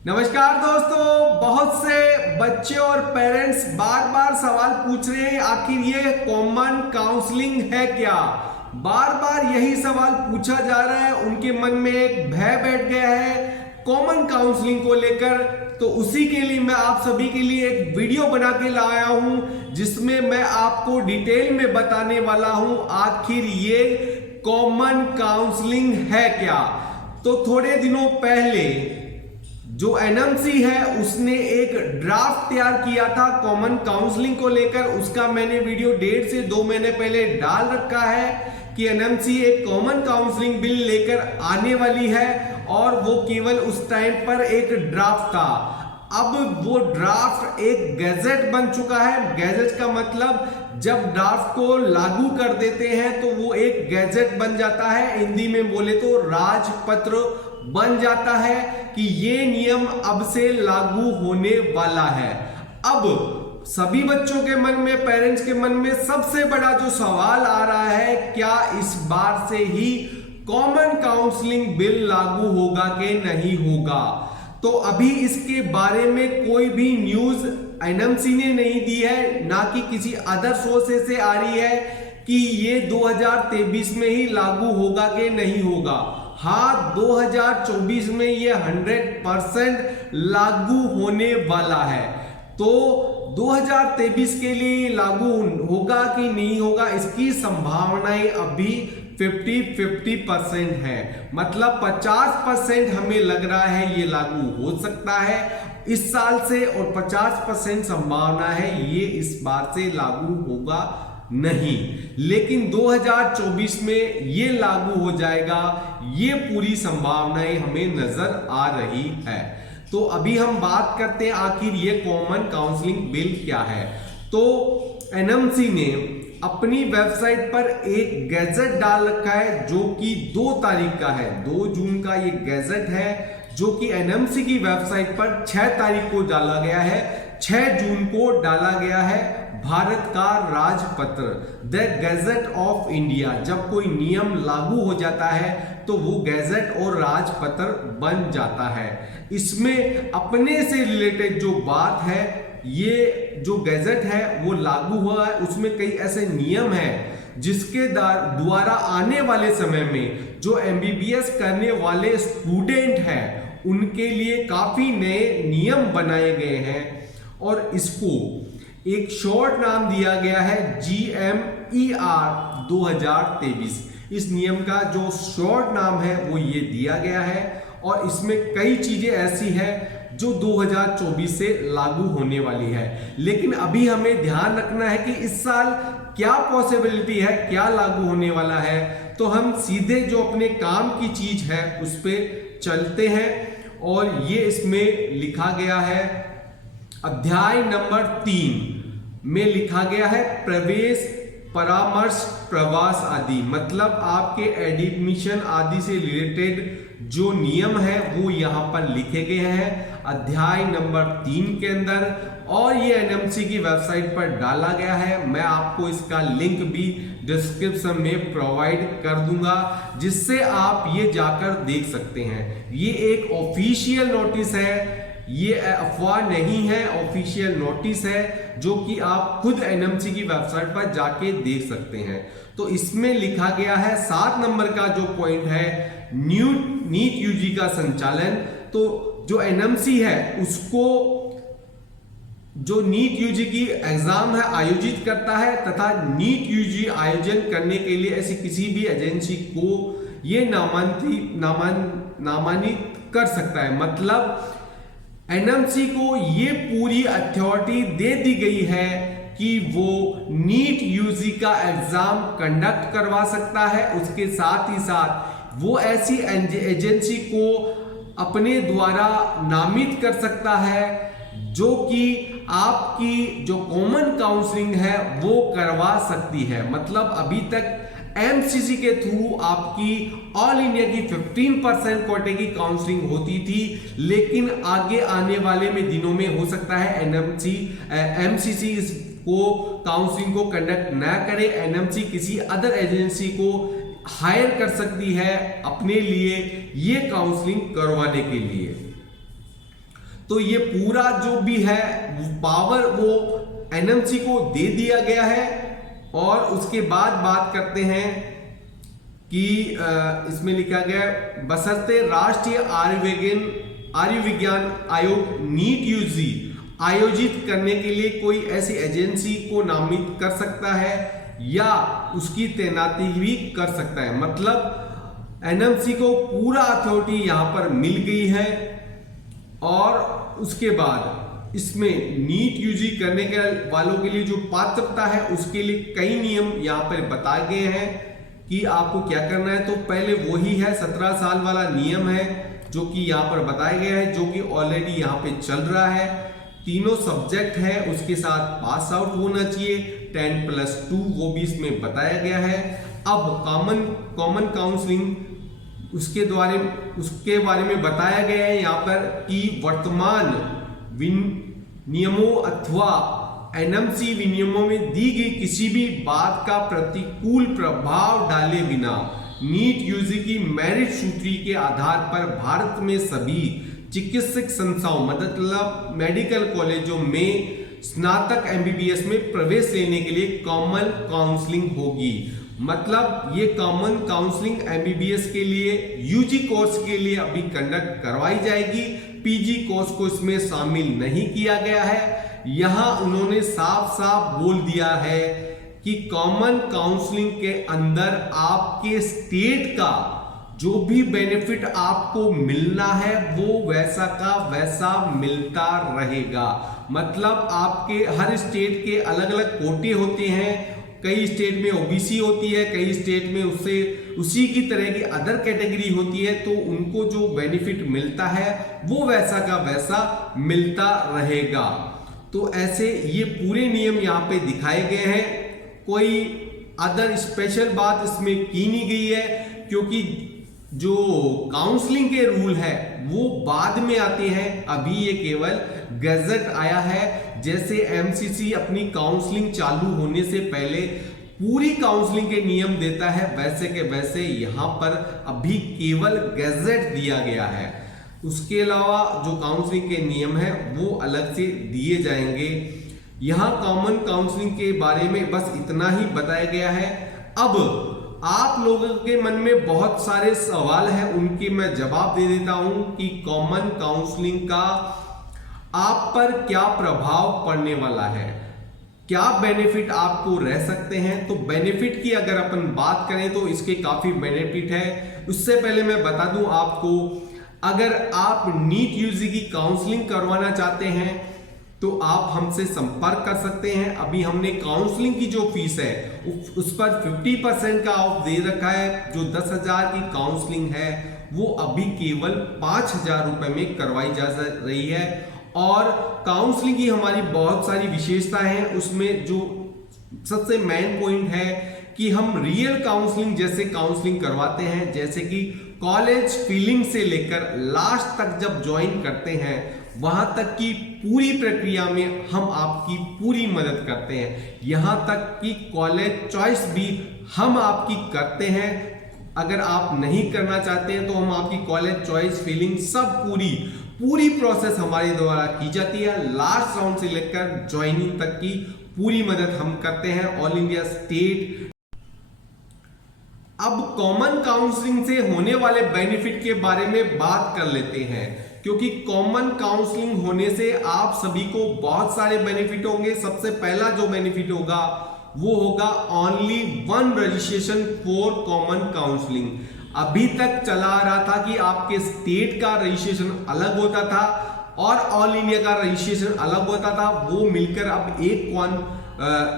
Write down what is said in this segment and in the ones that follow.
नमस्कार दोस्तों, बहुत से बच्चे और पेरेंट्स बार बार सवाल पूछ रहे हैं आखिर ये कॉमन काउंसलिंग है क्या। बार बार यही सवाल पूछा जा रहा है, उनके मन में एक भय बैठ गया है कॉमन काउंसलिंग को लेकर। तो उसी के लिए मैं आप सभी के लिए एक वीडियो बना के लाया हूं जिसमें मैं आपको डिटेल में बताने वाला हूं आखिर ये कॉमन काउंसलिंग है क्या। तो थोड़े दिनों पहले जो एनएमसी है उसने एक ड्राफ्ट तैयार किया था कॉमन काउंसलिंग को लेकर। उसका मैंने वीडियो 1.5 से 2 महीने पहले डाल रखा है कि एनएमसी एक कॉमन काउंसलिंग बिल लेकर आने वाली है, और वो केवल उस टाइम पर एक ड्राफ्ट था। अब वो ड्राफ्ट एक गैजेट बन चुका है। गैजेट का मतलब जब ड्राफ्ट को लागू कर देते हैं तो वो एक गैजेट बन जाता है, हिंदी में बोले तो राजपत्र बन जाता है कि ये नियम अब से लागू होने वाला है। अब सभी बच्चों के मन में, पेरेंट्स के मन में सबसे बड़ा जो सवाल आ रहा है, क्या इस बार से ही कॉमन काउंसलिंग बिल लागू होगा कि नहीं होगा। तो अभी इसके बारे में कोई भी न्यूज एनएमसी ने नहीं दी है, ना कि किसी अदर सोर्सेस से आ रही है कि ये 2023 में ही लागू होगा कि नहीं होगा। हाँ, 2024 में ये 100% लागू होने वाला है। तो 2023 के लिए लागू होगा कि नहीं होगा, इसकी संभावनाएं अभी 50-50% है। मतलब 50% हमें लग रहा है ये लागू हो सकता है इस साल से, और 50% संभावना है ये इस बार से लागू होगा नहीं। लेकिन 2024 में ये लागू हो जाएगा, ये पूरी संभावनाएं हमें नजर आ रही है। तो अभी हम बात करते हैं आखिर ये कॉमन काउंसलिंग बिल क्या है। तो एनएमसी ने अपनी वेबसाइट पर एक गैजेट डाल रखा है जो कि 2 तारीख का है। 2 जून का ये गैजेट है जो कि एनएमसी की वेबसाइट पर 6 तारीख को डाला गया है। 6 जून को डाला गया है भारत का राजपत्र, द गैजेट ऑफ इंडिया। जब कोई नियम लागू हो जाता है तो वो गैजेट और राजपत्र बन जाता है। इसमें अपने से रिलेटेड जो बात है, ये जो गैजेट है वो लागू हुआ है, उसमें कई ऐसे नियम हैं जिसके द्वारा आने वाले समय में जो एमबीबीएस करने वाले स्टूडेंट हैं उनके लिए काफी नए नियम बनाए गए हैं, और इसको एक शॉर्ट नाम दिया गया है GMER 2023। इस नियम का जो शॉर्ट नाम है वो ये दिया गया है, और इसमें कई चीजें ऐसी हैं जो 2024 से लागू होने वाली है। लेकिन अभी हमें ध्यान रखना है कि इस साल क्या पॉसिबिलिटी है, क्या लागू होने वाला है। तो हम सीधे जो अपने काम की चीज है उस पर चलते हैं, और ये इसमें लिखा गया है अध्याय नंबर 3 में लिखा गया है प्रवेश, परामर्श, प्रवास आदि। मतलब आपके एडमिशन आदि से रिलेटेड जो नियम है वो यहाँ पर लिखे गए हैं अध्याय नंबर 3 के अंदर, और ये एनएमसी की वेबसाइट पर डाला गया है। मैं आपको इसका लिंक भी डिस्क्रिप्शन में प्रोवाइड कर दूंगा जिससे आप ये जाकर देख सकते हैं। ये एक ऑफिशियल नोटिस है, ये अफवाह नहीं है, ऑफिशियल नोटिस है जो कि आप खुद एनएमसी की वेबसाइट पर जाके देख सकते हैं। तो इसमें लिखा गया है 7 नंबर का जो पॉइंट है, नीट यूजी का संचालन। तो जो एनएमसी है उसको जो नीट यूजी की एग्जाम है आयोजित करता है, तथा नीट यूजी आयोजन करने के लिए ऐसी किसी भी एजेंसी को ये नामांकित कर सकता है। मतलब एनएमसी को ये पूरी अथॉरिटी दे दी गई है कि वो नीट यूजी का एग्जाम कंडक्ट करवा सकता है। उसके साथ ही साथ वो ऐसी एजेंसी को अपने द्वारा नामित कर सकता है जो कि आपकी जो कॉमन काउंसलिंग है वो करवा सकती है। मतलब अभी तक एमसीसी के थ्रू आपकी ऑल इंडिया की 15% कोटे की काउंसलिंग होती थी, लेकिन आगे आने वाले में दिनों में हो सकता है एमसीसी को काउंसलिंग को कंडक्ट ना करे, एनएमसी किसी अदर एजेंसी को हायर कर सकती है अपने लिए ये काउंसलिंग करवाने के लिए। तो ये पूरा जो भी है पावर वो एनएमसी को दे दिया गया है। और उसके बाद बात करते हैं कि इसमें लिखा गया है बशर्ते राष्ट्रीय आयुर्विज्ञान आयोग नीट यूजी आयोजित करने के लिए कोई ऐसी एजेंसी को नामित कर सकता है या उसकी तैनाती भी कर सकता है। मतलब एनएमसी को पूरा अथॉरिटी यहां पर मिल गई है। और उसके बाद इसमें नीट यूजी करने के वालों के लिए जो पात्रता है उसके लिए कई नियम यहाँ पर बताए गए हैं कि आपको क्या करना है। तो पहले वही है 17 साल वाला नियम है जो कि यहाँ पर बताया गया है, जो कि ऑलरेडी यहाँ पे चल रहा है। तीनों सब्जेक्ट है उसके साथ पास आउट होना चाहिए, 10+2 वो भी इसमें बताया गया है। अब कॉमन काउंसलिंग उसके बारे में बताया गया है यहाँ पर कि वर्तमान नियमों अथवा एनएमसी विनियमों में दी गई किसी भी बात का प्रतिकूल प्रभाव डाले बिना नीट यूजी की मेरिट सूची के आधार पर भारत में सभी चिकित्सक संस्थाओं मतलब मेडिकल कॉलेजों में स्नातक एमबीबीएस में प्रवेश लेने के लिए कॉमन काउंसलिंग होगी। मतलब ये कॉमन काउंसलिंग एमबीबीएस के लिए यूजी कोर्स के लिए अभी कंडक्ट करवाई जाएगी। पीजी कोर्स को इसमें शामिल नहीं किया गया है। यहां उन्होंने साफ साफ बोल दिया है कि कॉमन काउंसलिंग के अंदर आपके स्टेट का जो भी बेनिफिट आपको मिलना है वो वैसा का वैसा मिलता रहेगा। मतलब आपके हर स्टेट के अलग अलग कोटे होते हैं। कई स्टेट में ओबीसी होती है, कई स्टेट में उससे उसी की तरह की अदर कैटेगरी होती है, तो उनको जो बेनिफिट मिलता है वो वैसा का वैसा मिलता रहेगा। तो ऐसे ये पूरे नियम यहाँ पे दिखाए गए हैं। कोई अदर स्पेशल बात इसमें की नहीं गई है क्योंकि जो काउंसलिंग के रूल है वो बाद में आते हैं। अभी ये केवल गैजेट आया है। जैसे एमसीसी अपनी काउंसलिंग चालू होने से पहले पूरी काउंसलिंग के नियम देता है, वैसे के वैसे यहां पर अभी केवल गैजेट दिया गया है। उसके अलावा जो काउंसलिंग के नियम है वो अलग से दिए जाएंगे। यहां कॉमन काउंसलिंग के बारे में बस इतना ही बताया गया है। अब आप लोगों के मन में बहुत सारे सवाल हैं, उनके मैं जवाब दे देता हूं कि कॉमन काउंसलिंग का आप पर क्या प्रभाव पड़ने वाला है, क्या बेनिफिट आपको रह सकते हैं। तो बेनिफिट की अगर अपन बात करें तो इसके काफी बेनिफिट है। उससे पहले मैं बता दूं आपको, अगर आप नीट यूजी की काउंसलिंग करवाना चाहते हैं तो आप हमसे संपर्क कर सकते हैं। अभी हमने काउंसलिंग की जो फीस है उस पर 50% का ऑफ दे रखा है। जो 10,000 की काउंसलिंग है वो अभी केवल 5,000 रुपए में करवाई जा रही है। और काउंसलिंग की हमारी बहुत सारी विशेषताएं हैं। उसमें जो सबसे मेन पॉइंट है कि हम रियल काउंसलिंग जैसे काउंसलिंग करवाते हैं, जैसे कि कॉलेज फीलिंग से लेकर लास्ट तक जब ज्वाइन करते हैं वहां तक की पूरी प्रक्रिया में हम आपकी पूरी मदद करते हैं। यहां तक कि कॉलेज चॉइस भी हम आपकी करते हैं। अगर आप नहीं करना चाहते हैं तो हम आपकी कॉलेज चॉइस फीलिंग सब पूरी प्रोसेस हमारे द्वारा की जाती है। लास्ट राउंड से लेकर ज्वाइनिंग तक की पूरी मदद हम करते हैं ऑल इंडिया स्टेट। अब कॉमन काउंसलिंग से होने वाले बेनिफिट के बारे में बात कर लेते हैं, क्योंकि कॉमन काउंसलिंग होने से आप सभी को बहुत सारे बेनिफिट होंगे। सबसे पहला जो बेनिफिट होगा वो होगा only 1 registration for common counselling. अभी तक चला आ रहा था कि आपके स्टेट का रजिस्ट्रेशन अलग होता था और ऑल इंडिया का रजिस्ट्रेशन अलग होता था। वो मिलकर अब एक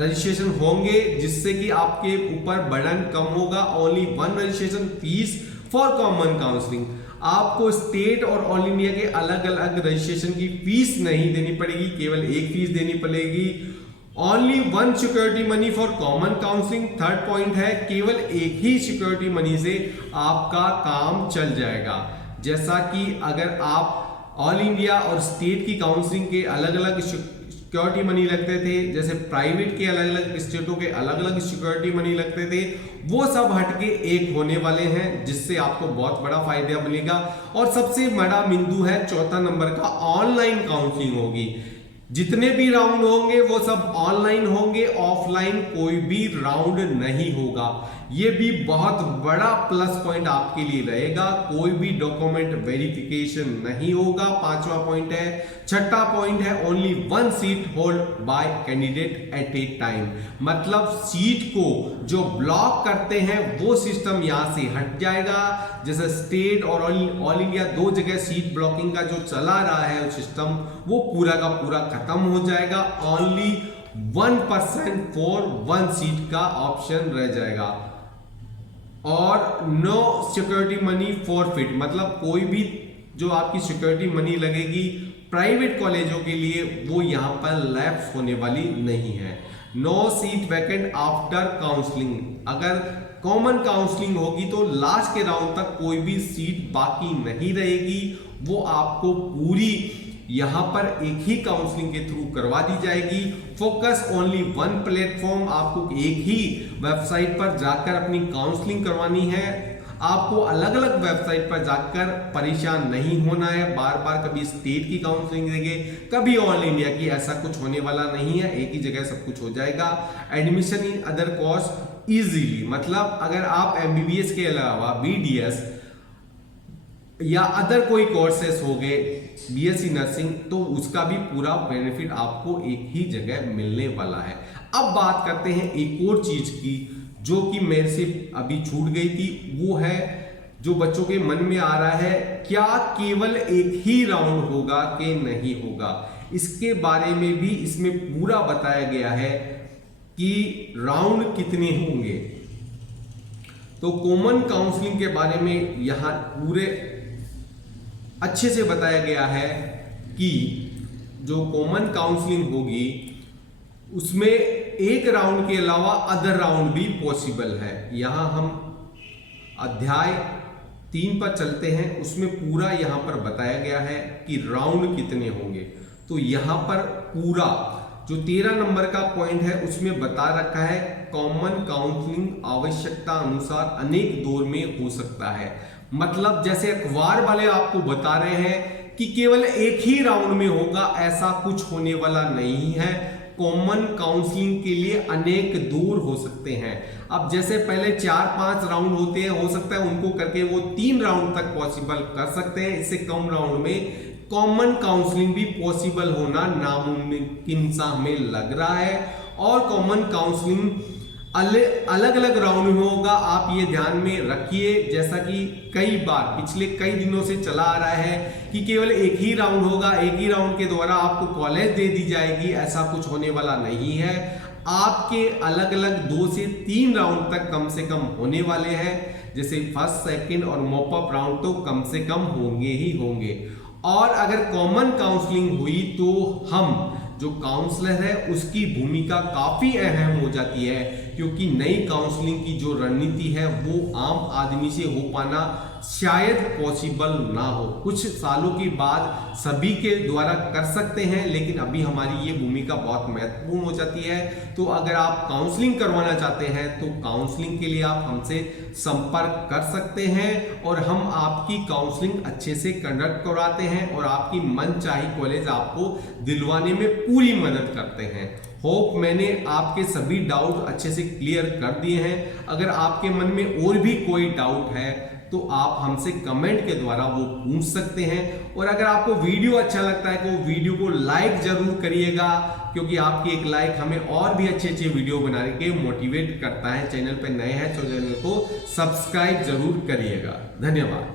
रजिस्ट्रेशन होंगे, जिससे कि आपके ऊपर बर्डन कम होगा। Only 1 registration fees for common counselling. आपको स्टेट और ऑल इंडिया के अलग अलग रजिस्ट्रेशन की फीस नहीं देनी पड़ेगी, केवल एक फीस देनी पड़ेगी। Only 1 security money for common counselling. Third point है, केवल एक ही सिक्योरिटी मनी से आपका काम चल जाएगा। जैसा कि अगर आप ऑल इंडिया और स्टेट की काउंसलिंग के अलग अलग सिक्योरिटी मनी लगते थे, जैसे प्राइवेट के अलग अलग स्टेटों के अलग अलग सिक्योरिटी मनी लगते थे, वो सब हटके एक होने वाले हैं, जिससे आपको बहुत बड़ा फायदा मिलेगा। और सबसे बड़ा बिंदु है चौथा नंबर का, ऑनलाइन काउंसलिंग होगी। जितने भी राउंड होंगे वो सब ऑनलाइन होंगे, ऑफलाइन कोई भी राउंड नहीं होगा। ये भी बहुत बड़ा प्लस पॉइंट आपके लिए रहेगा। कोई भी डॉक्यूमेंट वेरिफिकेशन नहीं होगा, पांचवा पॉइंट है। छठा पॉइंट है, only 1 seat hold by candidate at A time, मतलब सीट को जो ब्लॉक करते हैं वो सिस्टम यहां से हट जाएगा। जैसे स्टेट और ऑल इंडिया 2 जगह सीट ब्लॉकिंग का जो चला रहा है सिस्टम, वो पूरा का पूरा खत्म हो जाएगा। ओनली 1% फॉर 1 सीट का ऑप्शन रह जाएगा। और नो सिक्योरिटी मनी फॉरफिट, मतलब कोई भी जो आपकी सिक्योरिटी मनी लगेगी प्राइवेट कॉलेजों के लिए, वो यहां पर लैप्स होने वाली नहीं है। No seat vacant after counselling, अगर कॉमन काउंसलिंग होगी तो लास्ट के राउंड तक कोई भी सीट बाकी नहीं रहेगी, वो आपको पूरी यहां पर एक ही काउंसलिंग के थ्रू करवा दी जाएगी। फोकस ओनली 1 प्लेटफॉर्म, आपको एक ही वेबसाइट पर जाकर अपनी काउंसलिंग करवानी है। आपको अलग अलग वेबसाइट पर जाकर परेशान नहीं होना है, बार बार कभी स्टेट की काउंसलिंग देंगे, कभी ऑल इंडिया की, ऐसा कुछ होने वाला नहीं है। एक ही जगह सब कुछ हो जाएगा। Admission in other course easily, मतलब अगर आप MBBS के अलावा BDS या अदर कोई कोर्सेस हो गए, BSc नर्सिंग, तो उसका भी पूरा बेनिफिट आपको एक ही जगह मिलने वाला है। अब बात करते हैं एक और चीज की जो कि मेरे से अभी छूट गई थी, वो है जो बच्चों के मन में आ रहा है, क्या केवल एक ही राउंड होगा कि नहीं होगा। इसके बारे में भी इसमें पूरा बताया गया है कि राउंड कितने होंगे। तो कॉमन काउंसलिंग के बारे में यहां पूरे अच्छे से बताया गया है कि जो कॉमन काउंसलिंग होगी उसमें एक राउंड के अलावा अदर राउंड भी पॉसिबल है। यहां हम अध्याय 3 पर चलते हैं, उसमें पूरा यहां पर बताया गया है कि राउंड कितने होंगे। तो यहां पर पूरा जो 13 नंबर का पॉइंट है उसमें बता रखा है, कॉमन काउंसलिंग आवश्यकता अनुसार अनेक दौर में हो सकता है। मतलब जैसे अखबार वाले आपको बता रहे हैं कि केवल एक ही राउंड में होगा, ऐसा कुछ होने वाला नहीं है। कॉमन काउंसलिंग के लिए अनेक दौर हो सकते हैं। अब जैसे पहले 4-5 राउंड होते हैं, हो सकता है उनको करके वो 3 राउंड तक पॉसिबल कर सकते हैं। इससे कम राउंड में कॉमन काउंसलिंग भी पॉसिबल होना नामुमकिन सा हमें लग रहा है। और कॉमन काउंसलिंग अलग अलग राउंड में होगा, आप ये ध्यान में रखिए। जैसा कि कई बार पिछले कई दिनों से चला आ रहा है कि केवल एक ही राउंड होगा, एक ही राउंड के द्वारा आपको कॉलेज दे दी जाएगी, ऐसा कुछ होने वाला नहीं है। आपके अलग अलग 2 से 3 राउंड तक कम से कम होने वाले हैं। जैसे फर्स्ट, सेकंड और मॉप अप राउंड तो कम से कम होंगे ही होंगे। और अगर कॉमन काउंसलिंग हुई तो हम जो काउंसलर है उसकी भूमिका काफी अहम हो जाती है, क्योंकि नई काउंसलिंग की जो रणनीति है वो आम आदमी से हो पाना शायद पॉसिबल ना हो। कुछ सालों के बाद सभी के द्वारा कर सकते हैं, लेकिन अभी हमारी ये भूमिका बहुत महत्वपूर्ण हो जाती है। तो अगर आप काउंसलिंग करवाना चाहते हैं तो काउंसलिंग के लिए आप हमसे संपर्क कर सकते हैं और हम आपकी काउंसलिंग अच्छे से कंडक्ट कराते हैं और आपकी मनचाही कॉलेज आपको दिलवाने में पूरी मदद करते हैं। होप मैंने आपके सभी डाउट अच्छे से क्लियर कर दिए हैं। अगर आपके मन में और भी कोई डाउट है तो आप हमसे कमेंट के द्वारा वो पूछ सकते हैं। और अगर आपको वीडियो अच्छा लगता है तो वीडियो को लाइक जरूर करिएगा, क्योंकि आपकी एक लाइक हमें और भी अच्छे अच्छे वीडियो बनाने के मोटिवेट करता है। चैनल पर नए हैं तो चैनल को सब्सक्राइब जरूर करिएगा। धन्यवाद।